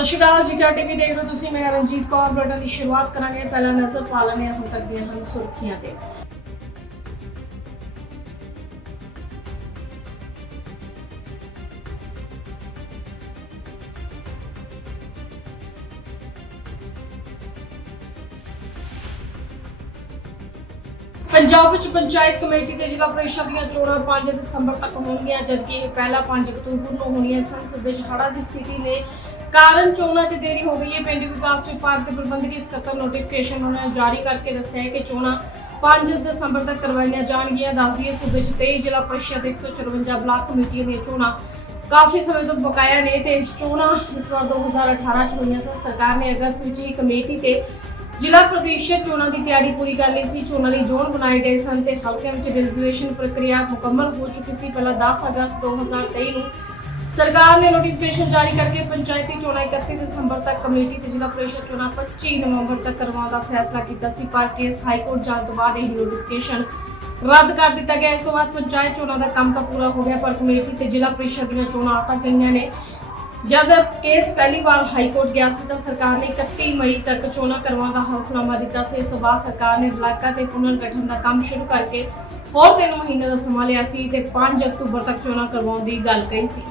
ਸਤਿ ਸ਼੍ਰੀ ਅਕਾਲ ਜੀ ਟੀਵੀ ਦੇਖ ਰਹੇ ਹੋ ਤੁਸੀਂ? ਮੈਂ ਰਣਜੀਤ ਕੌਰ, ਬੁਲੇਟਿਨ ਦੀ ਸ਼ੁਰੂਆਤ ਕਰਾਂਗੇ। ਪਹਿਲਾਂ ਨਜ਼ਰ ਪਾ ਲੈਂਦੇ ਹੁਣ ਤੱਕ ਦੀਆਂ ਹਨ ਸੁਰਖੀਆਂ ਤੇ। ਪੰਜਾਬ ਵਿੱਚ ਪੰਚਾਇਤ ਕਮੇਟੀ ਤੇ ਜ਼ਿਲ੍ਹਾ ਪ੍ਰੀਸ਼ਦ ਦੀਆਂ ਚੋਣਾਂ 5 ਦਸੰਬਰ ਤੱਕ ਹੋਣਗੀਆਂ, ਜਦਕਿ ਇਹ ਪਹਿਲਾ 5 ਅਕਤੂਬਰ ਨੂੰ ਹੋਣੀਆਂ ਸਨ। ਸੂਬੇ 'ਚ ਹੜਾ ਦੀ ਸਥਿਤੀ ਨੇ ਕਾਰਨ ਚੋਣਾਂ 'ਚ ਦੇਰੀ ਹੋ ਗਈ ਹੈ। ਪਿੰਡ ਵਿਕਾਸ ਵਿਭਾਗ ਦੇ ਪ੍ਰਬੰਧਕੀ ਸਕੱਤਰ ਨੋਟੀਫਿਕੇਸ਼ਨ ਉਹਨਾਂ ਨੇ ਜਾਰੀ ਕਰਕੇ ਦੱਸਿਆ ਹੈ ਕਿ ਚੋਣਾਂ 5 ਦਸੰਬਰ ਤੱਕ ਕਰਵਾਈਆਂ ਜਾਣਗੀਆਂ। ਦੱਸਦੀ ਹੈ ਸੂਬੇ 'ਚ 23 ਜ਼ਿਲ੍ਹਾ ਪ੍ਰੀਸ਼ਦ 154 ਬਲਾਕ ਕਮੇਟੀਆਂ ਦੀਆਂ ਚੋਣਾਂ ਕਾਫੀ ਸਮੇਂ ਤੋਂ ਬਕਾਇਆ ਨੇ ਤੇ ਚੋਣਾਂ ਇਸ ਵਾਰ 2018 ਚ ਹੋਈਆਂ ਸਨ। ਸਰਕਾਰ ਨੇ ਅਗਸਤ ਵਿੱਚ ਹੀ ਕਮੇਟੀ ਤੇ ਜ਼ਿਲ੍ਹਾ ਪ੍ਰਤੀਸ਼ਤ ਚੋਣਾਂ ਦੀ ਤਿਆਰੀ ਪੂਰੀ ਕਰ ਲਈ ਸੀ। ਚੋਣਾਂ ਲਈ ਜ਼ੋਨ ਬਣਾਏ ਗਏ ਸਨ ਤੇ ਹਲਕਿਆਂ ਵਿੱਚ ਰਿਜ਼ਰਵੇਸ਼ਨ ਪ੍ਰਕਿਰਿਆ ਮੁਕੰਮਲ ਹੋ ਚੁੱਕੀ ਸੀ। ਪਹਿਲਾਂ 10 ਅਗਸਤ 2023 ਨੂੰ ਸਰਕਾਰ ਨੇ ਨੋਟੀਫਿਕੇਸ਼ਨ ਜਾਰੀ ਕਰਕੇ ਪੰਚਾਇਤੀ ਚੋਣਾਂ 31 ਦਸੰਬਰ ਤੱਕ ਕਮੇਟੀ ਤੇ ਜ਼ਿਲ੍ਹਾ ਪ੍ਰੀਸ਼ਦ ਚੋਣਾਂ 25 ਨਵੰਬਰ ਤੱਕ ਕਰਵਾਉਣ ਦਾ ਫੈਸਲਾ ਕੀਤਾ ਸੀ। ਪਰ ਕੇਸ ਹਾਈ ਕੋਰਟ ਜਾਣ ਤੋਂ ਬਾਅਦ ਇਹ ਨੋਟੀਫਿਕੇਸ਼ਨ ਰੱਦ ਕਰ ਦਿੱਤਾ ਗਿਆ। ਇਸ ਤੋਂ ਬਾਅਦ ਪੰਚਾਇਤ ਚੋਣਾਂ ਦਾ ਕੰਮ ਤਾਂ ਪੂਰਾ ਹੋ ਗਿਆ, ਪਰ ਕਮੇਟੀ ਤੇ ਜ਼ਿਲ੍ਹਾ ਪ੍ਰੀਸ਼ਦ ਦੀਆਂ ਚੋਣਾਂ ਅਟਕ ਗਈਆਂ ਨੇ। ਜਦ ਕੇਸ ਪਹਿਲੀ ਵਾਰ ਹਾਈ ਕੋਰਟ ਗਿਆ ਸੀ ਤਾਂ ਸਰਕਾਰ ਨੇ 31 ਮਈ ਤੱਕ ਚੋਣਾਂ ਕਰਵਾਉਣ ਦਾ ਹਲਫਨਾਮਾ ਦਿੱਤਾ ਸੀ। ਇਸ ਤੋਂ ਬਾਅਦ ਸਰਕਾਰ ਨੇ ਬਲਾਕਾਂ ਤੇ ਪੁਨਰ ਗਠਨ ਦਾ ਕੰਮ ਸ਼ੁਰੂ ਕਰਕੇ ਹੋਰ 3 ਮਹੀਨੇ ਦਾ ਸਮਾਂ ਲਿਆ ਸੀ ਤੇ 5 ਅਕਤੂਬਰ ਤੱਕ ਚੋਣਾਂ ਕਰਵਾਉਣ ਦੀ ਗੱਲ ਕਹੀ ਸੀ।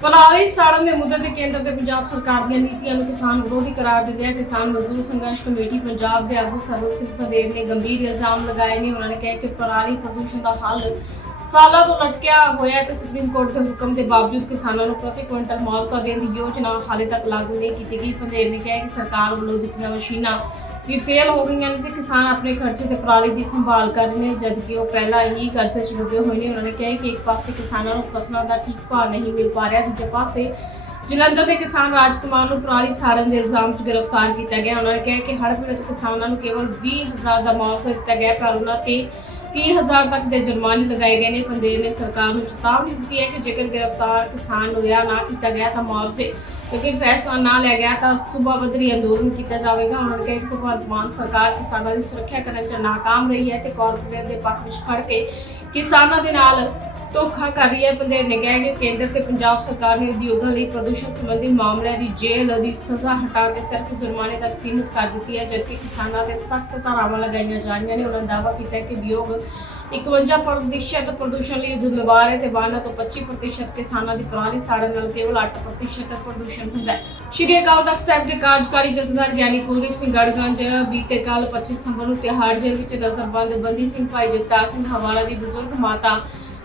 ਪਰਾਲੀ ਸਾੜਨ ਦੇ ਮੁੱਦੇ ਤੇ ਕੇਂਦਰ ਤੇ ਪੰਜਾਬ ਸਰਕਾਰ ਦੀਆਂ ਨੀਤੀਆਂ ਨੂੰ ਕਿਸਾਨ ਵਿਰੋਧੀ ਕਰਾਰ ਦਿੰਦਿਆਂ ਕਿਸਾਨ ਮਜ਼ਦੂਰ ਸੰਘਰਸ਼ ਕਮੇਟੀ ਪੰਜਾਬ ਦੇ ਆਗੂ ਸਰਵਨ ਸਿੰਘ ਪੰਦੇਰ ਨੇ ਗੰਭੀਰ ਇਲਜ਼ਾਮ ਲਗਾਏ ਨੇ। ਉਹਨਾਂ ਨੇ ਕਿਹਾ ਕਿ ਪਰਾਲੀ ਪ੍ਰਦੂਸ਼ਣ ਦਾ ਹੱਲ ਸਾਲਾਂ ਤੋਂ ਲਟਕਿਆ ਹੋਇਆ ਹੈ ਤੇ ਸੁਪਰੀਮ ਕੋਰਟ ਦੇ ਹੁਕਮ ਦੇ ਬਾਵਜੂਦ ਕਿਸਾਨਾਂ ਨੂੰ ਪ੍ਰਤੀ ਕੁਇੰਟਲ ਮੁਆਵਜ਼ਾ ਦੇਣ ਦੀ ਯੋਜਨਾ ਹਾਲੇ ਤੱਕ ਲਾਗੂ ਨਹੀਂ ਕੀਤੀ ਗਈ। ਪੰਦੇਰ ਨੇ ਕਿਹਾ ਕਿ ਸਰਕਾਰ ਵੱਲੋਂ ਦਿੱਤੀਆਂ ਮਸ਼ੀਨਾਂ ਵੀ ਫੇਲ ਹੋ ਗਈਆਂ ਨੇ ਤੇ ਕਿਸਾਨ ਆਪਣੇ ਖਰਚੇ ਤੇ ਪਰਾਲੀ ਦੀ ਸੰਭਾਲ ਕਰ ਰਹੇ ਨੇ ਜਦਕਿ ਉਹ ਪਹਿਲਾਂ ਹੀ ਕਰਜ਼ੇ 'ਚ ਡੁੱਬੇ ਹੋਏ ਨੇ। ਉਹਨਾਂ ਨੇ ਕਿਹਾ ਕਿ ਇੱਕ ਪਾਸੇ ਕਿਸਾਨਾਂ ਨੂੰ ਫਸਲਾਂ ਦਾ ਠੀਕ ਭਾਅ ਨਹੀਂ ਮਿਲ ਪਾ ਰਿਹਾ, ਦੂਜੇ ਪਾਸੇ ਜਲੰਧਰ ਦੇ ਕਿਸਾਨ ਰਾਜਕੁਮਾਰ ਨੂੰ ਪਰਾਲੀ ਸਾੜਨ ਦੇ ਇਲਜ਼ਾਮ 'ਚ ਗ੍ਰਿਫਤਾਰ ਕੀਤਾ ਗਿਆ। ਉਹਨਾਂ ਨੇ ਕਿਹਾ ਕਿ ਹੜ੍ਹ ਪੀੜਤ ਕਿਸਾਨਾਂ ਨੂੰ ਕੇਵਲ 20000 ਦਾ ਮੁਆਵਜ਼ਾ ਦਿੱਤਾ ਗਿਆ ਪਰ ਉਹਨਾਂ ਤੇ 30000 ਤੱਕ ਦੇ ਜੁਰਮਾਨੇ ਲਗਾਏ ਗਏ ਨੇ। ਪੰਦੇਰ ਨੇ ਸਰਕਾਰ ਨੂੰ ਚੇਤਾਵਨੀ ਦਿੱਤੀ ਹੈ ਕਿ ਜੇਕਰ ਗ੍ਰਿਫਤਾਰ ਕਿਸਾਨ ਨੂੰ ਰਿਹਾ ਨਾ ਕੀਤਾ ਗਿਆ ਤਾਂ ਮੁਆਵਜ਼ੇ ਕਿਉਂਕਿ ਫੈਸਲਾ ਨਾ ਲਿਆ ਗਿਆ ਤਾਂ ਸੂਬਾ ਪੱਧਰੀ ਅੰਦੋਲਨ ਕੀਤਾ ਜਾਵੇਗਾ। ਉਹਨਾਂ ਨੇ ਕਿਹਾ ਕਿ ਭਗਵੰਤ ਮਾਨ ਸਰਕਾਰ ਕਿਸਾਨਾਂ ਦੀ ਸੁਰੱਖਿਆ ਕਰਨ 'ਚ ਨਾਕਾਮ ਰਹੀ ਹੈ ਤੇ ਕਾਰਪੋਰੇਟ ਦੇ ਪੱਖ ਵਿੱਚ ਖੜ ਕੇ ਕਿਸਾਨਾਂ ਦੇ ਨਾਲ ਧੋਖਾ ਕਰ ਰਹੀ ਹੈ। ਪੰਦੇਰ ਨੇ ਕਿਹਾ ਕਿ ਕੇਂਦਰ ਤੇ ਪੰਜਾਬ ਸਰਕਾਰ ਨੇ ਉਦਯੋਗਾਂ ਲਈ ਪ੍ਰਦੂਸ਼ਣ ਸੰਬੰਧੀ ਮਾਮਲਿਆਂ ਦੀ ਜੇਲ੍ਹ ਦੀ ਸਜ਼ਾ ਹਟਾ ਕੇ ਸਿਰਫ ਜੁਰਮਾਨੇ ਤੱਕ ਸੀਮਿਤ ਕਰ ਦਿੱਤੀ ਹੈ, ਜਦਕਿ ਕਿਸਾਨਾਂ ਤੇ ਸਖਤ ਧਾਰਾਵਾਂ ਲਗਾਈਆਂ ਜਾ ਰਹੀਆਂ ਨੇ। ਉਹਨਾਂ ਦਾਅਵਾ ਕੀਤਾ ਕਿ ਉਦਯੋਗ 51% ਪ੍ਰਦੂਸ਼ਣ ਲਈ ਜ਼ਿੰਮੇਵਾਰ ਹੈ ਤੇ ਵਾਹਨਾਂ ਤੋਂ 25% ਕਿਸਾਨਾਂ ਦੀ ਪਰਾਲੀ ਸਾੜਨ ਨਾਲ ਕੇਵਲ 8% ਪ੍ਰਦੂਸ਼ਣ ਹੁੰਦਾ ਹੈ। ਸ਼੍ਰੀ ਅਕਾਲ ਤਖਤ ਸਾਹਿਬ ਦੇ ਕਾਰਜਕਾਰੀ ਜਥੇਦਾਰ ਗਿਆਨੀ ਕੁਲਦੀਪ ਸਿੰਘ ਗੜਗੰਜ ਬੀਤੇ ਕੱਲ 25 ਸਤੰਬਰ ਨੂੰ ਤਿਹਾੜ ਜੇਲ੍ਹ ਵਿੱਚ ਨਜ਼ਰਬੰਦ ਬੰਦੀ ਸਿੰਘ ਭਾਈ ਜਗਤਾਰ ਸਿੰਘ ਹਵਾਲਾ ਦੀ ਬਜ਼ੁਰਗ ਮਾਤਾ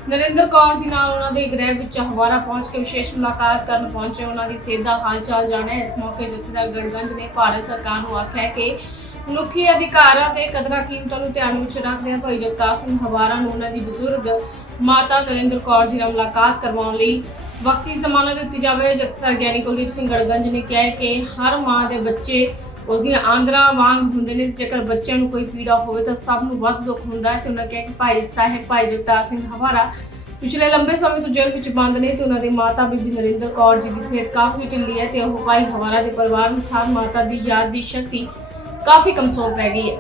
ਨਰਿੰਦਰ ਕੌਰ ਜੀ ਨਾਲ ਉਹਨਾਂ ਦੇ ਗ੍ਰਹਿ ਵਿੱਚ ਹਵਾਰਾ ਪਹੁੰਚ ਕੇ ਵਿਸ਼ੇਸ਼ ਮੁਲਾਕਾਤ ਕਰਨ ਪਹੁੰਚੇ। ਉਹਨਾਂ ਦੀ ਸਿਹਤ ਦਾ ਹਾਲ ਚਾਲ ਜਾਣਿਆ। ਇਸ ਮੌਕੇ ਜਥੇਦਾਰ ਗੜਗੰਜ ਨੇ ਭਾਰਤ ਸਰਕਾਰ ਨੂੰ ਆਖਿਆ ਕਿ ਮਨੁੱਖੀ ਅਧਿਕਾਰਾਂ ਤੇ ਕਦਰਾਂ ਕੀਮਤਾਂ ਨੂੰ ਧਿਆਨ ਵਿੱਚ ਰੱਖਦਿਆਂ ਭਾਈ ਜਗਤਾਰ ਸਿੰਘ ਹਵਾਰਾ ਨੂੰ ਉਹਨਾਂ ਦੀ ਬਜ਼ੁਰਗ ਮਾਤਾ ਨਰਿੰਦਰ ਕੌਰ ਜੀ ਨਾਲ ਮੁਲਾਕਾਤ ਕਰਵਾਉਣ ਲਈ ਵਕਤੀ ਜ਼ਮਾਨਤ ਦਿੱਤੀ ਜਾਵੇ। ਜਥੇਦਾਰ ਗਿਆਨੀ ਕੁਲਦੀਪ ਸਿੰਘ ਗੜਗੰਜ ਨੇ ਕਿਹਾ ਕਿ ਹਰ ਮਾਂ ਦੇ ਬੱਚੇ ਉਸ ਦੀਆਂ ਆਂਦਰਾਂ ਵਾਂਗ ਹੁੰਦੇ ਨੇ, ਜੇਕਰ ਬੱਚਿਆਂ ਨੂੰ ਕੋਈ ਪੀੜਾ ਹੋਵੇ ਤਾਂ ਸਭ ਨੂੰ ਵੱਧ ਦੁੱਖ ਹੁੰਦਾ ਹੈ ਤੇ ਉਹਨਾਂ ਕਿਹਾ ਕਿ ਭਾਈ ਸਾਹਿਬ, ਭਾਈ ਜਗਤਾਰ ਸਿੰਘ ਹਵਾਰਾ ਪਿਛਲੇ ਲੰਬੇ ਸਮੇਂ ਤੋਂ ਜੇਲ੍ਹ ਵਿੱਚ ਬੰਦ ਨੇ ਤੇ ਉਹਨਾਂ ਦੀ ਮਾਤਾ ਬੀਬੀ ਨਰਿੰਦਰ ਕੌਰ ਜੀ ਦੀ ਸਿਹਤ ਕਾਫੀ ਢਿੱਲੀ ਹੈ ਤੇ ਉਹ ਭਾਈ ਹਵਾਰਾ ਦੇ ਪਰਿਵਾਰ ਅਨੁਸਾਰ ਮਾਤਾ ਦੀ ਯਾਦ ਦੀ ਸ਼ਕਤੀ ਕਾਫੀ ਕਮਜ਼ੋਰ ਪੈ ਗਈ ਹੈ।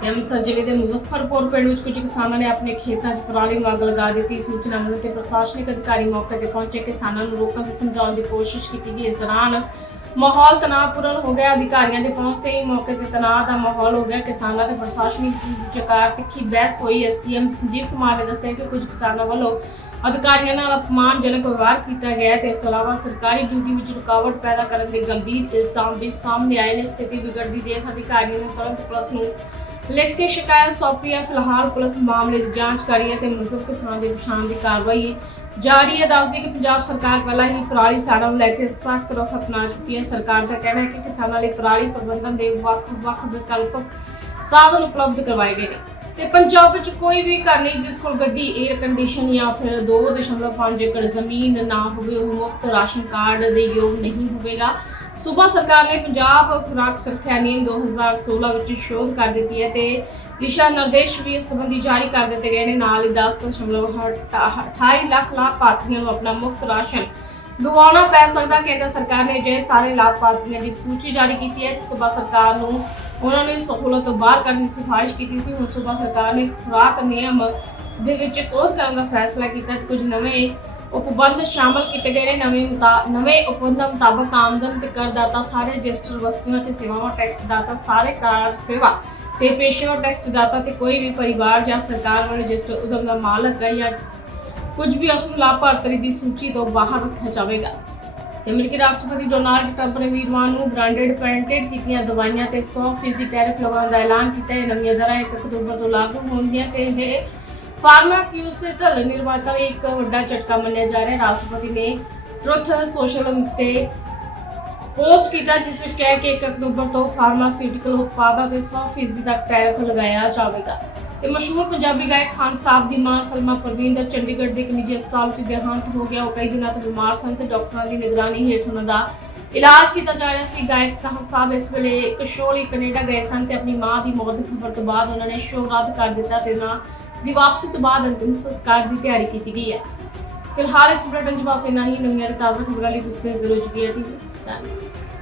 ਤੇ ਅੰਮ੍ਰਿਤਸਰ ਜ਼ਿਲ੍ਹੇ ਦੇ ਮੁਜ਼ੱਫਰਪੁਰ ਪਿੰਡ ਵਿੱਚ ਕੁਝ ਕਿਸਾਨਾਂ ਨੇ ਆਪਣੇ ਖੇਤਾਂ 'ਚ ਪਰਾਲੀ ਨੂੰ ਅੱਗ ਲਗਾ ਦਿੱਤੀ। ਸੂਚਨਾ ਮਿਲਣ ਤੇ ਪ੍ਰਸ਼ਾਸਨਿਕ ਅਧਿਕਾਰੀ ਮੌਕੇ ਤੇ ਪਹੁੰਚੇ ਕਿਸਾਨਾਂ ਨੂੰ ਰੋਕਣ ਤੇ ਸਮਝਾਉਣ ਦੀ ਕੋਸ਼ਿਸ਼ ਕੀਤੀ ਗਈ। ਇਸ ਦੌਰਾਨ ਮਾਹੌਲ ਤਣਾਅਪੂਰਨ ਹੋ ਗਿਆ, ਅਧਿਕਾਰੀਆਂ ਦੇ ਪਹੁੰਚ ਤੇ ਹੀ ਮੌਕੇ ਤੇ ਤਣਾਅ ਦਾ ਮਾਹੌਲ ਹੋ ਗਿਆ। ਕਿਸਾਨਾਂ ਤੇ ਪ੍ਰਸ਼ਾਸਨਿਕ ਵਿਚਕਾਰ ਤਿੱਖੀ ਬਹਿਸ ਹੋਈ। ਐਸਟੀਐਮ ਸੰਜੀਵ ਕੁਮਾਰ ਨੇ ਦੱਸਿਆ ਕਿ ਕੁਝ ਕਿਸਾਨਾਂ ਵੱਲੋਂ ਅਧਿਕਾਰੀਆਂ ਨਾਲ ਅਪਮਾਨਜਨਕ ਵਿਵਹਾਰ ਕੀਤਾ ਗਿਆ ਹੈ ਤੇ ਇਸ ਤੋਂ ਇਲਾਵਾ ਸਰਕਾਰੀ ਡਿਊਟੀ ਵਿੱਚ ਰੁਕਾਵਟ ਪੈਦਾ ਕਰਨ ਦੇ ਗੰਭੀਰ ਇਲਜ਼ਾਮ ਵੀ ਸਾਹਮਣੇ ਆਏ ਨੇ। ਸਥਿਤੀ ਵਿਗੜਦੀ ਦੇਖ ਅਧਿਕਾਰੀਆਂ ਨੇ ਤੁਰੰਤ ਪੁਲਿਸ ਨੂੰ ਲਿਖਤੀ ਸ਼ਿਕਾਇਤ ਸੌਂਪੀ ਹੈ। ਫਿਲਹਾਲ ਪੁਲਿਸ ਮਾਮਲੇ ਦੀ ਜਾਂਚ ਕਰ ਰਹੀ ਹੈ ਤੇ ਮੁਲਜ਼ਮ ਕਿਸਾਨ ਦੀ ਪਛਾਣ ਦੀ ਕਾਰਵਾਈ ਜਾਰੀ ਹੈ। ਦੱਸਦੀ ਕਿ ਪੰਜਾਬ ਸਰਕਾਰ ਪਹਿਲਾਂ ਹੀ ਪਰਾਲੀ ਸਾੜਨ ਨੂੰ ਲੈ ਕੇ ਸਖਤ ਰੁਖ ਅਪਣਾ ਚੁੱਕੀ ਹੈ। ਸਰਕਾਰ ਦਾ ਕਹਿਣਾ ਹੈ ਕਿ ਕਿਸਾਨਾਂ ਲਈ ਪਰਾਲੀ ਪ੍ਰਬੰਧਨ ਦੇ ਵੱਖ-ਵੱਖ ਵਿਕਲਪਕ ਸਾਧਨ ਉਪਲਬਧ ਕਰਵਾਏ ਗਏ ਨੇ। ਤੇ ਪੰਜਾਬ ਵਿੱਚ ਕੋਈ ਵੀ ਘਰ ਨਹੀਂ ਜਿਸ ਕੋਲ ਗੱਡੀ 에ਅਰ ਕੰਡੀਸ਼ਨ ਜਾਂ ਫਿਰ 2.5 ਏਕੜ ਜ਼ਮੀਨ ਨਾ ਹੋਵੇ, ਉਹ ਮੁਫਤ ਰਾਸ਼ਨ ਕਾਰਡ ਦੇ ਯੋਗ ਨਹੀਂ ਹੋਵੇਗਾ। ਸੂਬਾ ਸਰਕਾਰ ਨੇ ਪੰਜਾਬ ਖੁਰਾਕ ਸੁਰੱਖਿਆ ਨਿਯਮ 2016 ਵਿੱਚ ਸ਼ੋਧ ਕਰ ਦਿੱਤੀ ਹੈ ਤੇ ਦਿਸ਼ਾ ਨਿਰਦੇਸ਼ ਵੀ ਇਸ ਸੰਬੰਧੀ ਜਾਰੀ ਕਰ ਦਿੱਤੇ ਗਏ ਨੇ। ਨਾਲ ਹੀ 10.28 ਲੱਖ ਲਾਭਪਾਤਰੀਆਂ ਨੂੰ ਆਪਣਾ ਮੁਫਤ ਰਾਸ਼ਨ ਦਿਵਾਉਣਾ ਪੈ ਸਕਦਾ ਕੇਂਦਰ ਸਰਕਾਰ ਨੇ ਜੇ ਸਾਰੇ ਲਾਭਪਾਤਰੀਆਂ ਦੀ ਸੂਚੀ ਜਾਰੀ ਕੀਤੀ ਹੈ। ਤੇ ਸੂਬਾ ਸਰਕਾਰ ਨੂੰ ਉਹਨਾਂ ਨੇ ਸਹੂਲਤ ਤੋਂ ਬਾਹਰ ਕਰਨ ਦੀ ਸਿਫਾਰਿਸ਼ ਕੀਤੀ ਸੀ। ਹੁਣ ਸੂਬਾ ਸਰਕਾਰ ਨੇ ਖੁਰਾਕ ਨਿਯਮ ਦੇ ਵਿੱਚ ਸੋਧ ਕਰਨ ਦਾ ਫੈਸਲਾ ਕੀਤਾ ਤੇ ਕੁਝ ਨਵੇਂ ਉਪਬੰਧ ਸ਼ਾਮਲ ਕੀਤੇ ਗਏ ਨੇ। ਨਵੇਂ ਮੁਤਾ- ਨਵੇਂ ਉਪਬੰਧਾਂ ਮੁਤਾਬਕ ਆਮਦਨ ਤੇ ਕਰਦਾਤਾ ਸਾਰੇ ਰਜਿਸਟਰ ਵਸਤੂਆਂ ਤੇ ਸੇਵਾਵਾਂ, ਟੈਕਸ ਦਾਤਾ ਸਾਰੇ ਕਾਰ ਸੇਵਾ ਤੇ ਪੇਸ਼ੇਵਰ, ਟੈਕਸ ਦਾਤਾ ਤੇ ਕੋਈ ਵੀ ਪਰਿਵਾਰ ਜਾਂ ਸਰਕਾਰ ਵੱਲੋਂ ਰਜਿਸਟਰ ਉਦਮ ਦਾ ਮਾਲਕ ਹੈ ਜਾਂ ਕੁਝ ਵੀ ਉਸ ਨੂੰ ਲਾਭਪਾਤਰੀ ਦੀ ਸੂਚੀ ਤੋਂ ਬਾਹਰ ਰੱਖਿਆ ਜਾਵੇਗਾ। ਤੇ ਅਮਰੀਕੀ ਰਾਸ਼ਟਰਪਤੀ ਡੋਨਾਲਡ ਟਰੰਪ ਨੇ ਵੀਰਵਾਰ ਨੂੰ ਬ੍ਰਾਂਡਡ ਪੈਂਟੇਡ ਕੀਤੀਆਂ ਦਵਾਈਆਂ ਤੇ 100% ਟੈਰਿਫ ਲਗਾਉਣ ਦਾ ਐਲਾਨ ਕੀਤਾ। ਹੈ ਨਵੀਆਂ ਦਰਾਂ 1 ਅਕਤੂਬਰ ਤੋਂ ਲਾਗੂ ਹੋਣਗੀਆਂ ਤੇ ਇਹ ਫਾਰਮਾਕਿਊਟਿਕਲ ਨਿਰਮਾਤਾ ਲਈ ਇੱਕ ਵੱਡਾ ਝਟਕਾ ਮੰਨਿਆ ਜਾ ਰਿਹਾ। ਹੈ ਰਾਸ਼ਟਰਪਤੀ ਨੇ ਟਰੁੱਥ ਸੋਸ਼ਲ ਤੇ ਪੋਸਟ ਕੀਤਾ, ਜਿਸ ਵਿੱਚ ਕਿਹਾ ਕਿ 1 ਅਕਤੂਬਰ ਤੋਂ ਫਾਰਮਾਸਿਊਟੀਕਲ ਉਤਪਾਦਾਂ ਤੇ 100% ਤੱਕ ਟੈਰਿਫ ਲਗਾਇਆ ਜਾਵੇਗਾ। ਤੇ ਮਸ਼ਹੂਰ ਪੰਜਾਬੀ ਗਾਇਕ ਖਾਨ ਸਾਹਿਬ ਦੀ ਮਾਂ ਸਲਮਾ ਪ੍ਰਵੀਨ ਦਾ ਚੰਡੀਗੜ੍ਹ ਦੇ ਇੱਕ ਨਿੱਜੀ ਹਸਪਤਾਲ ਵਿੱਚ ਦੇਹਾਂਤ ਹੋ ਗਿਆ। ਉਹ ਕਈ ਦਿਨਾਂ ਤੋਂ ਬਿਮਾਰ ਸਨ ਤੇ ਡਾਕਟਰਾਂ ਦੀ ਨਿਗਰਾਨੀ ਹੇਠ ਉਹਨਾਂ ਦਾ ਇਲਾਜ ਕੀਤਾ ਜਾ ਰਿਹਾ ਸੀ। ਗਾਇਕ ਖਾਨ ਸਾਹਿਬ ਇਸ ਵੇਲੇ ਇੱਕ ਸ਼ੋਅ ਲਈ ਕੈਨੇਡਾ ਗਏ ਸਨ ਤੇ ਆਪਣੀ ਮਾਂ ਦੀ ਮੌਤ ਦੀ ਖਬਰ ਤੋਂ ਬਾਅਦ ਉਹਨਾਂ ਨੇ ਸ਼ੋਅ ਕਰ ਦਿੱਤਾ ਤੇ ਉਹਨਾਂ ਦੀ ਵਾਪਸੀ ਤੋਂ ਬਾਅਦ ਅੰਤਿਮ ਸੰਸਕਾਰ ਦੀ ਤਿਆਰੀ ਕੀਤੀ ਗਈ ਹੈ। ਫਿਲਹਾਲ ਇਸ ਬੁਲੇਟਿਨ 'ਚ ਬਸ ਇੰਨਾ ਹੀ। ਨਵੀਆਂ ਤੇ ਤਾਜ਼ਾ ਖਬਰਾਂ ਲਈ ਤੁਸੀਂ ਦੇਖਦੇ ਰਹੋ ਜੁਗੀਆ ਟੀਵੀ